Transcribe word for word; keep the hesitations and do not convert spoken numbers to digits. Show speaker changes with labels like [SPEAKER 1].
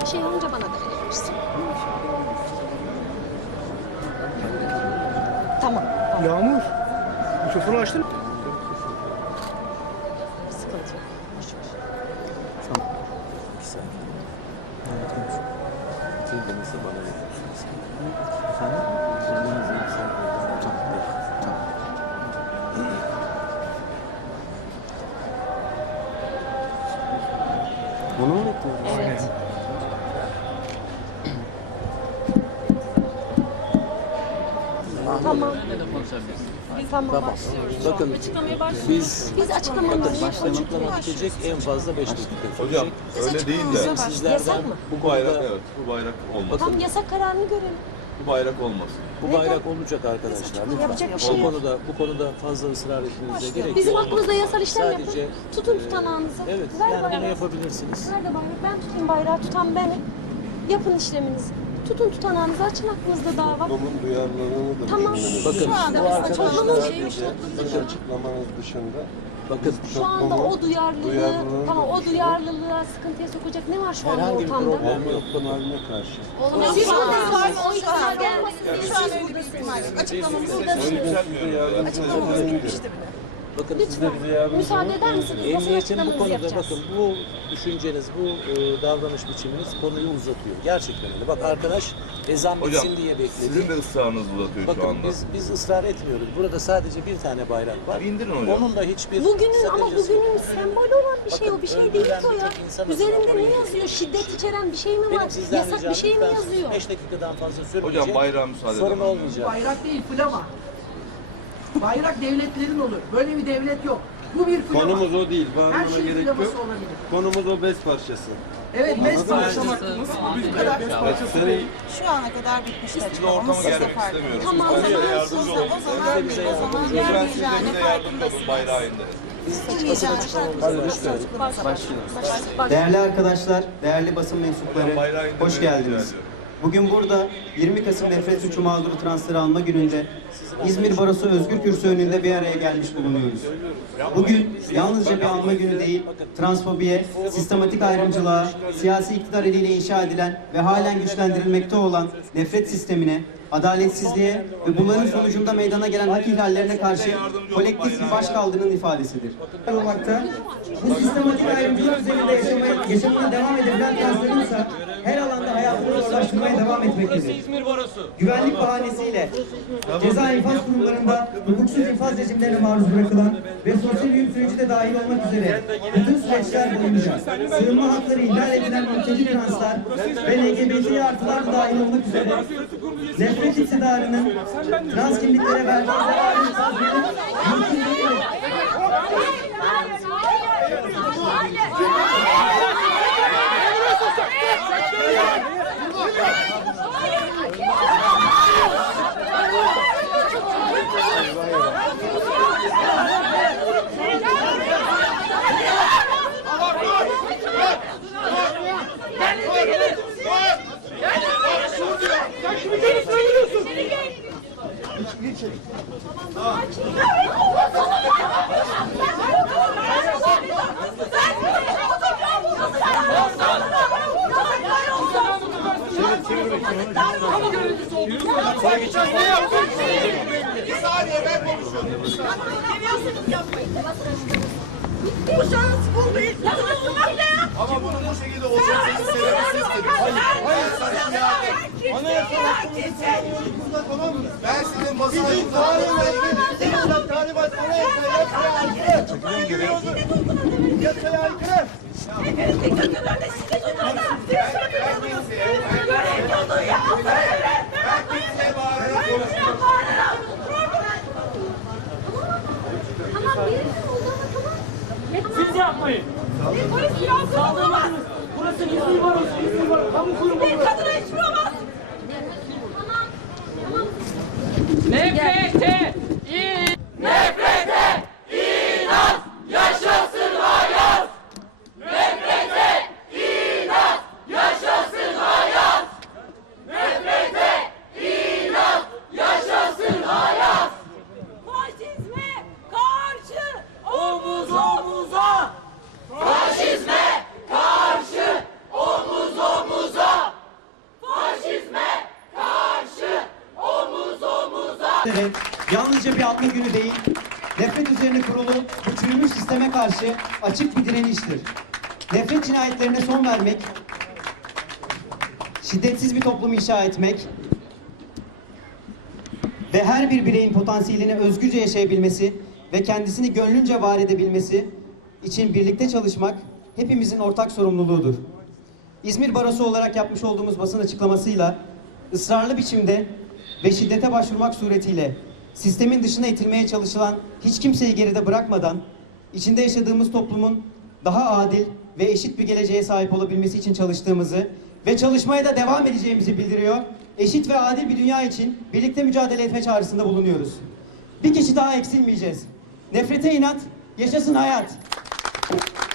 [SPEAKER 1] şey olunca bana da verirsin. Tamam.
[SPEAKER 2] Yağmur, mikrofonu açtın.
[SPEAKER 1] Sıkıntı yok. Boş ver.
[SPEAKER 3] Tamam. Bir saniye. Evet, konuş. Tildenizi bana veriyorsunuz. Efendim? Tildenizi sen Tamam, peki. Tamam. Bunu mu bekliyoruz?
[SPEAKER 1] Evet. Tamam. Tamam.
[SPEAKER 3] Tamam. Bakın biz
[SPEAKER 1] Biz açıklamamızı
[SPEAKER 3] başlamadan bitecek en fazla beş dakika sürecek.
[SPEAKER 4] Hocam öyle değil de
[SPEAKER 1] Yasak
[SPEAKER 3] Sizlerden
[SPEAKER 1] mı?
[SPEAKER 4] bu bayrak evet bu bayrak olmasın.
[SPEAKER 1] Tam yasak kararını görelim.
[SPEAKER 4] Bu bayrak olmasın.
[SPEAKER 3] Bu bayrak olacak arkadaşlar. Lütfen.
[SPEAKER 1] Yapacak bir şey
[SPEAKER 3] O
[SPEAKER 1] yok.
[SPEAKER 3] konuda bu konuda fazla ısrar etmenize gerek yok.
[SPEAKER 1] Bizim hakkımızda yasal işlem
[SPEAKER 3] Sadece,
[SPEAKER 1] yapın. Tutun
[SPEAKER 3] e,
[SPEAKER 1] tutanağınızı.
[SPEAKER 3] Evet,
[SPEAKER 1] Ver
[SPEAKER 3] yani bunu
[SPEAKER 1] bayrağı.
[SPEAKER 3] yapabilirsiniz.
[SPEAKER 1] Nerede bayrak? Ben tutayım bayrağı, tutan benim. Yapın işleminizi. Tutun tutanağınızı, açın hakkınızda dava.
[SPEAKER 5] Toplumun duyarlılığını da
[SPEAKER 1] Tamam.
[SPEAKER 5] düşünmeniz
[SPEAKER 3] Bakın
[SPEAKER 1] Şu anda
[SPEAKER 3] bu
[SPEAKER 1] biz
[SPEAKER 3] arkadaşlar
[SPEAKER 1] toplumun
[SPEAKER 5] Sadece açıklamanız dışında
[SPEAKER 3] bakın
[SPEAKER 1] şu anda o duyarlılığı,
[SPEAKER 5] duyarlılığını
[SPEAKER 1] tamam
[SPEAKER 5] da
[SPEAKER 1] o duyarlılığa sıkıntıya sokacak ne var şu anda
[SPEAKER 3] herhangi bir
[SPEAKER 1] ortamda?
[SPEAKER 3] problem yok.
[SPEAKER 5] ihtimaline karşı.
[SPEAKER 1] Siz
[SPEAKER 6] Şu an
[SPEAKER 1] buradasınız.
[SPEAKER 6] var,
[SPEAKER 1] O ihtimal gelmesin diye
[SPEAKER 6] Şu an
[SPEAKER 1] siz
[SPEAKER 6] öyle bir
[SPEAKER 1] buradasınız.
[SPEAKER 6] ihtimal yok. Açıklamamızı
[SPEAKER 5] Onu
[SPEAKER 1] Buradasınız.
[SPEAKER 5] yükseltmiyorum.
[SPEAKER 6] açıklamamız bitmişti bile.
[SPEAKER 3] Bakın
[SPEAKER 1] Lütfen müsaade eder misiniz? Basın
[SPEAKER 3] emniyetin bu
[SPEAKER 1] açıklamanızı
[SPEAKER 3] konuda
[SPEAKER 1] yapacağız.
[SPEAKER 3] bakın bu düşünceniz, bu e, davranış biçiminiz konuyu uzatıyor. Gerçekten öyle. Bak arkadaş ezan
[SPEAKER 4] Hocam
[SPEAKER 3] bitsin diye bekledi.
[SPEAKER 4] sizin de ısrarınız uzatıyor şu
[SPEAKER 3] Bakın
[SPEAKER 4] anda.
[SPEAKER 3] biz biz ısrar etmiyoruz. Burada sadece bir tane bayrak var.
[SPEAKER 4] İndirin hocam.
[SPEAKER 3] Onun da hiçbir
[SPEAKER 1] Bugünün ama
[SPEAKER 3] sakıncası yok.
[SPEAKER 1] bugünün sembolü olan bir şey o bir şey değil ki o ya.
[SPEAKER 3] İnsan
[SPEAKER 1] Üzerinde
[SPEAKER 3] ısrarı
[SPEAKER 1] ne
[SPEAKER 3] yok.
[SPEAKER 1] yazıyor? Şiddet içeren bir şey mi var?
[SPEAKER 3] Benim sizden
[SPEAKER 1] Yasak bir şey mi yazıyor?
[SPEAKER 3] beş dakikadan fazla sürmeyecek.
[SPEAKER 4] Hocam bayrağa müsaade
[SPEAKER 3] Sorun
[SPEAKER 4] edemem.
[SPEAKER 3] olmayacak.
[SPEAKER 2] Bayrak değil, flama. Bayrak devletlerin olur. Böyle bir devlet yok. Bu bir flama.
[SPEAKER 5] Konumuz o değil.
[SPEAKER 2] Her
[SPEAKER 5] Bağırmana
[SPEAKER 2] şeyin
[SPEAKER 5] gerek
[SPEAKER 2] flaması
[SPEAKER 5] yok.
[SPEAKER 2] olabilir.
[SPEAKER 5] Konumuz o bez parçası.
[SPEAKER 2] Evet, bez parçası. Bu kadar.
[SPEAKER 5] Senin
[SPEAKER 6] Şu ana kadar bitmişti
[SPEAKER 4] Biz de
[SPEAKER 6] açıklamamız.
[SPEAKER 4] ortama
[SPEAKER 6] Siz de
[SPEAKER 4] gelmek
[SPEAKER 6] fark
[SPEAKER 4] istemiyoruz.
[SPEAKER 1] Tamam,
[SPEAKER 4] Biz
[SPEAKER 1] o zaman-
[SPEAKER 4] size
[SPEAKER 6] O
[SPEAKER 4] yardımcı
[SPEAKER 6] zaman,
[SPEAKER 4] olun.
[SPEAKER 6] o zaman,
[SPEAKER 3] bize
[SPEAKER 6] o zaman
[SPEAKER 4] Lütfen
[SPEAKER 6] yer
[SPEAKER 4] siz de
[SPEAKER 6] yani
[SPEAKER 4] bize yardımcı olun. Bayrağı indirin.
[SPEAKER 6] Girmeyeceğini farkındasınız. Başlıyoruz.
[SPEAKER 7] Değerli arkadaşlar, değerli basın mensupları,
[SPEAKER 4] Bayrağı indirmenizi
[SPEAKER 7] hoş
[SPEAKER 4] rica
[SPEAKER 7] geldiniz.
[SPEAKER 4] ediyorum.
[SPEAKER 7] Bugün burada yirmi Kasım Nefret Suçu Mağduru Transferi alma gününde İzmir Barosu Özgür Kürsü önünde bir araya gelmiş bulunuyoruz. Bugün yalnızca bir alma günü değil, transfobiye, sistematik ayrımcılığa, siyasi iktidar eliyle inşa edilen ve halen güçlendirilmekte olan nefret sistemine, adaletsizliğe ve bunların sonucunda meydana gelen hak ihlallerine karşı kolektif bir başkaldırının ifadesidir. Olmakta, bu sistematik ayrımcılık üzerinde yaşamaya, yaşamına devam edebilen translarınsa her alanda hayatını zorlaştırmaya devam etmektedir. Güvenlik bahanesiyle ceza infaz kurumlarında hukuksuz infaz rejimlerine maruz bırakılan ve sosyal uyum süreci de dahil olmak üzere bütün süreçler boyunca sığınma hakları ihlal edilen mülteci translar ve L G B T artılar da dahil olmak üzere nefret iktidarının trans kimliklere verdiği zararın tazmini mümkün değil.
[SPEAKER 6] Bu şans bu değil. Yapmasın ne ya?
[SPEAKER 4] Ama bunun bu şekilde olacağını sebebi sizsiniz. Ben sana Ben sizin basın açıklamanızla ilgili talimat yasaya aykırı.
[SPEAKER 6] Hepinizin gözünde size şunlardan. Siz şunlardan. Görev yolu ya.
[SPEAKER 4] Ben kimseye bağırarak konuşmuyorum.
[SPEAKER 1] Tamam verin olduğunu tamam.
[SPEAKER 8] Siz yapmayın.
[SPEAKER 6] Bir polis biraz olamaz.
[SPEAKER 8] Burası İzmir Barosu, İzmir Barosu. Kamu kurumu
[SPEAKER 6] Bir
[SPEAKER 8] burası.
[SPEAKER 6] kadına hiçbir olmaz.
[SPEAKER 1] Tamam. Tamam.
[SPEAKER 8] Nefrete
[SPEAKER 6] Faşizme karşı
[SPEAKER 8] omuz omuza.
[SPEAKER 6] Faşizme karşı omuz omuza.
[SPEAKER 7] ve yalnızca bir anma günü değil, nefret üzerine kurulu bu çürümüş sisteme karşı açık bir direniştir. Nefret cinayetlerine son vermek, şiddetsiz bir toplum inşa etmek ve her bir bireyin potansiyelini özgürce yaşayabilmesi ve kendisini gönlünce var edebilmesi için birlikte çalışmak hepimizin ortak sorumluluğudur. İzmir Barosu olarak yapmış olduğumuz basın açıklamasıyla ısrarlı biçimde ve şiddete başvurmak suretiyle sistemin dışına itilmeye çalışılan hiç kimseyi geride bırakmadan içinde yaşadığımız toplumun daha adil ve eşit bir geleceğe sahip olabilmesi için çalıştığımızı ve çalışmaya da devam edeceğimizi bildiriyor. Eşit ve adil bir dünya için birlikte mücadele etme çağrısında bulunuyoruz. Bir kişi daha eksilmeyeceğiz. Nefrete inat, yaşasın hayat.